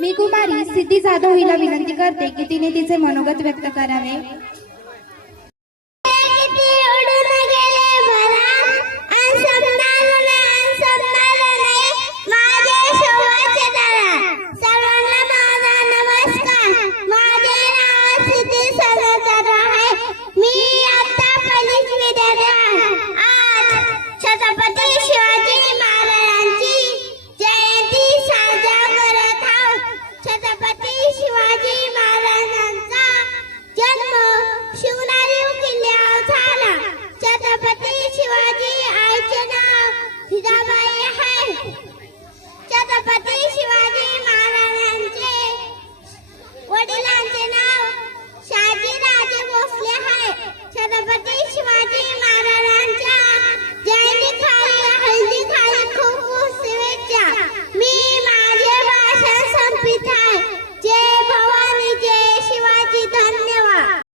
मी कुमारी सिद्धी जाधव हिला विनंती करते की तिने तिचे मनोगत व्यक्त करावे।